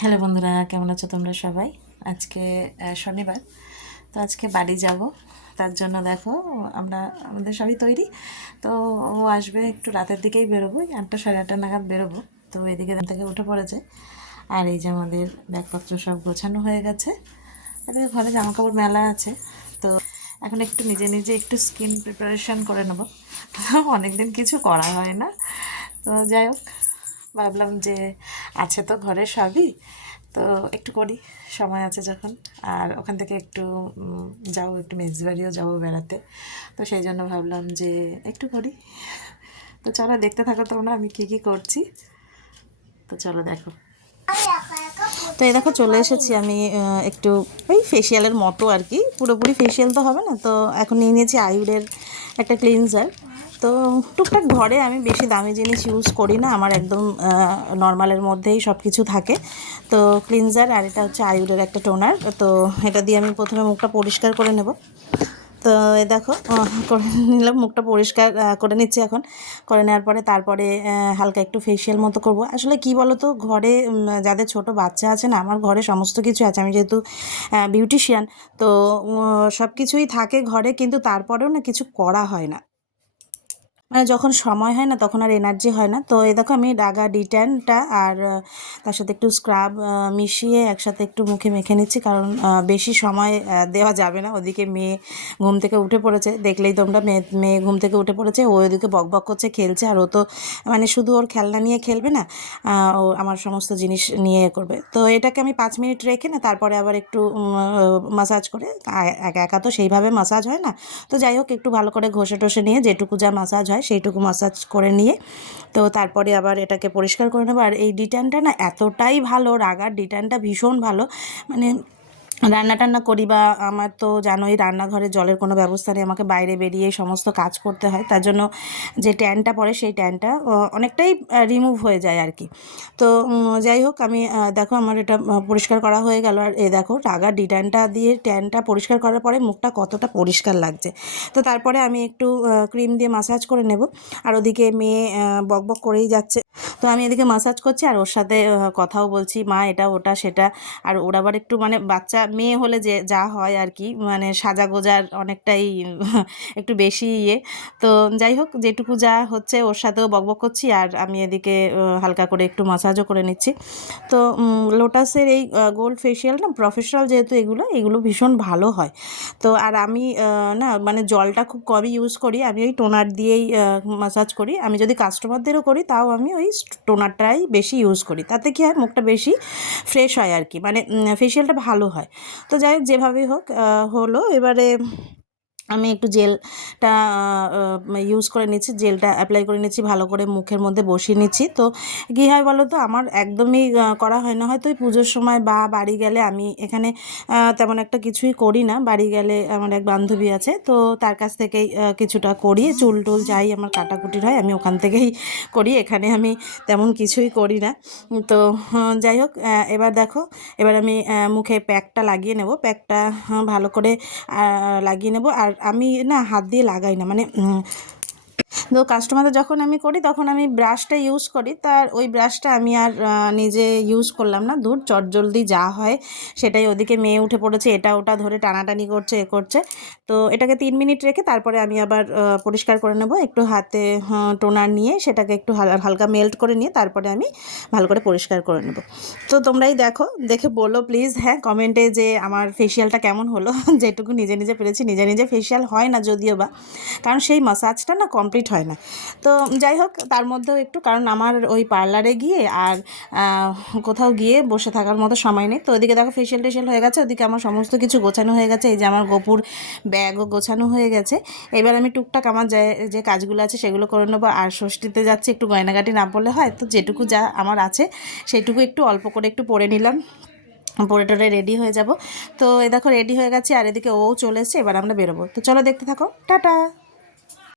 Hello বন্ধুরা, কেমন আছো তোমরা সবাই? আজকে শনিবার, তো আজকে বাড়ি যাব। তার জন্য দেখো, আমরা, আমাদের সবই তৈরি। তো ও আসবে একটু রাতের দিকেই বেরোবো আটটা সাড়ে আটটা নাগাদ বেরোবো। তো এদিকে থেকে উঠে পড়েছে। আর এই যে আমাদের ব্যাগপত্র সব গোছানো হয়ে গেছে। এদিকে ঘরে জামা কাপড় মেলা আছে। তো এখন একটু নিজে নিজে একটু স্কিন প্রিপারেশন করে নেব। অনেকদিন কিছু করা হয় না। তো যাই হোক ভাবলাম যে আছে তো ঘরে সবই। তো একটু করি, সময় আছে যখন। আর ওখান থেকে একটু যাব একটু মেজবাড়িও যাব বেড়াতে। তো সেই জন্য ভাবলাম যে একটু করি। তো চলো দেখতে থাকো তোমরা আমি কী কী করছি। তো চলো দেখো। তো এই দেখো চলে এসেছি আমি একটু ওই ফেসিয়ালের মতো আর কি। পুরোপুরি ফেসিয়াল তো হবে না, তো এখন নিয়ে নিয়েছি আয়ুরের একটা ক্লিনজার তো টুকটাক ঘরে আমি বেশি দামি জিনিস ইউজ করি না। আমার একদম নর্মালের মধ্যেই সব কিছু থাকে। তো ক্লিনজার আর এটা হচ্ছে আয়ুরের একটা টোনার তো এটা দিয়ে আমি প্রথমে মুখটা পরিষ্কার করে নেব। তো এই দেখো করে নিলাম, মুখটা পরিষ্কার করে নিচ্ছি এখন। করে নেওয়ার পরে তারপরে হালকা একটু ফেসিয়াল মতো করব। আসলে কি বলো তো ঘরে যাদের ছোট বাচ্চা আছে না, আমার ঘরে সমস্ত কিছু আছে। আমি যেহেতু বিউটিশিয়ান তো সব কিছুই থাকে ঘরে, কিন্তু তারপরেও না কিছু করা হয় না। মানে যখন সময় হয় না, তখন আর এনার্জি হয় না। তো এই দেখো আমি ডাগা ডিট্যানটা আর তার সাথে একটু স্ক্রাব মিশিয়ে একসাথে একটু মুখে মেখে নিচ্ছি। কারণ বেশি সময় দেওয়া যাবে না। ওদিকে মেয়ে ঘুম থেকে উঠে পড়েছে। দেখলেই তোমরা মেয়ে মেয়ে ঘুম থেকে উঠে পড়েছে। ও ওদিকে বক বক করছে, খেলছে। আর ও তো মানে শুধু ওর খেলনা নিয়ে খেলবে না ও আমার সমস্ত জিনিস নিয়ে এ করবে। তো এটাকে আমি পাঁচ মিনিট রেখে না, তারপরে আবার একটু মাসাজ করে একা একা তো সেইভাবে মাসাজ হয় না। তো যাই হোক, একটু ভালো করে ঘষে টষে নিয়ে যেটুকু যা মাসাজ হয় সেইটুকু মাসাজ করে নিয়ে, তো তারপরে আবার এটাকে পরিষ্কার করে নেব। আর এই ডিটানটা না এতটাই ভালো, রাগার ডিটানটা ভীষণ ভালো। মানে রান্না টান্না করি বা আমার তো জানোই রান্নাঘরে জলের কোনো ব্যবস্থা নেই, আমাকে বাইরে বেরিয়ে সমস্ত কাজ করতে হয়। তার জন্য যে ট্যানটা পড়ে সেই ট্যানটা অনেকটাই রিমুভ হয়ে যায় আর কি। তো যাই হোক, আমি দেখো আমার এটা পরিষ্কার করা হয়ে গেল। আর এ দেখো, রাগা ডিটানটা দিয়ে ট্যানটা পরিষ্কার করার পরে মুখটা কতটা পরিষ্কার লাগছে। তো তারপরে আমি একটু ক্রিম দিয়ে মাসাজ করে নেব। আর ওদিকে মেয়ে বকবক করেই যাচ্ছে। তো আমি এদিকে মাসাজ করছি আর ওর সাথে কথাও বলছি, মা, এটা, ওটা, সেটা। আর ওর আবার একটু মানে বাচ্চা মেয়ে হলে যে, যা হয় আর কি মানে সাজা গোজার অনেকটাই, একটু বেশি ইয়ে। তো যাই হোক, যেটুকু যা হচ্ছে, ওর সাথেও বকবক করছি আর আমি এদিকে হালকা করে একটু মাসাজও করে নিচ্ছি। তো লোটাসের এই গোল্ড ফেশিয়াল না প্রফেশনাল যেহেতু এগুলো এগুলো ভীষণ ভালো হয়। তো আর আমি না মানে জলটা খুব কমই ইউজ করি। আমি ওই টোনার দিয়েই মাসাজ করি। আমি যদি কাস্টমারদেরও করি, তাও আমি ওই টোনারটাই বেশি ইউজ করি। তাতে কি হয়, মুখটা বেশি ফ্রেশ হয় আর কি। মানে ফেশিয়ালটা ভালো হয়। তো যাই হোক, যেভাবেই হোক হলো। এবারে আমি একটু জেলটা ইউজ করে নিচ্ছি, জেলটা অ্যাপ্লাই করে নিচ্ছি, ভালো করে মুখের মধ্যে বসিয়ে নিচ্ছি। তো কী হয় বলো তো, আমার একদমই করা হয় না। হয়তো ওই পুজোর সময় বা বাড়ি গেলে আমি এখানে তেমন একটা কিছুই করি না। বাড়ি গেলে আমার এক বান্ধবী আছে, তো তার কাছ থেকেই কিছুটা করি। চুল টুল যাই, আমার কাটাকুটির হয়, আমি ওখান থেকেই করি। এখানে আমি তেমন কিছুই করি না। তো যাই হোক এবার দেখো, এবার আমি মুখে প্যাকটা লাগিয়ে নেব। প্যাকটা ভালো করে লাগিয়ে নেব। আর আমি না হাত দিয়ে লাগাই না মানে তো কাস্টমারদের যখন আমি করি, তখন আমি ব্রাশটা ইউজ করি। তার ওই ব্রাশটা আমি আর নিজে ইউজ করলাম না। দূর চটজলদি যা হয়, সেটাই ওদিকে মেয়ে উঠে পড়েছে, এটা ওটা ধরে টানাটানি করছে, এ করছে। তো এটাকে তিন মিনিট রেখে তারপরে আমি আবার পরিষ্কার করে নেব। একটু হাতে টোনার নিয়ে সেটাকে একটু হাল- হালকা মেল্ট করে নিয়ে তারপরে আমি ভালো করে পরিষ্কার করে নেব। তো তোমরাই দেখো, দেখে বলো প্লিজ হ্যাঁ কমেন্টে যে আমার ফেসিয়ালটা কেমন হলো। যেটুকু নিজে নিজে পেরেছি, নিজে নিজে ফেসিয়াল হয় না যদিও বা। কারণ সেই মাসাজটা না কমপ্লিট হয় না। তো যাই হোক, তার মধ্যেও একটু, কারণ আমার ওই পার্লারে গিয়ে আর কোথাও গিয়ে বসে থাকার মতো সময় নেই। তো ওদিকে দেখো ফেসিয়াল টেশিয়াল হয়ে গেছে ওদিকে আমার সমস্ত কিছু গোছানো হয়ে গেছে। এই যে আমার গোপুর ব্যাগও গোছানো হয়ে গেছে। এবার আমি টুকটাক আমার যে কাজগুলো আছে সেগুলো করে নেব। আর ষষ্ঠীতে যাচ্ছে, একটু গয়নাগাটি না পড়লে হয়, তো যেটুকু যা আমার আছে সেটুকু একটু অল্প করে একটু পরে নিলাম। পরে টরে রেডি হয়ে যাব। তো এ দেখো রেডি হয়ে গেছে, আর এদিকে ও চলে এসছে, এবার আমরা বেরোবো। তো চলো দেখতে থাকো। টাটা!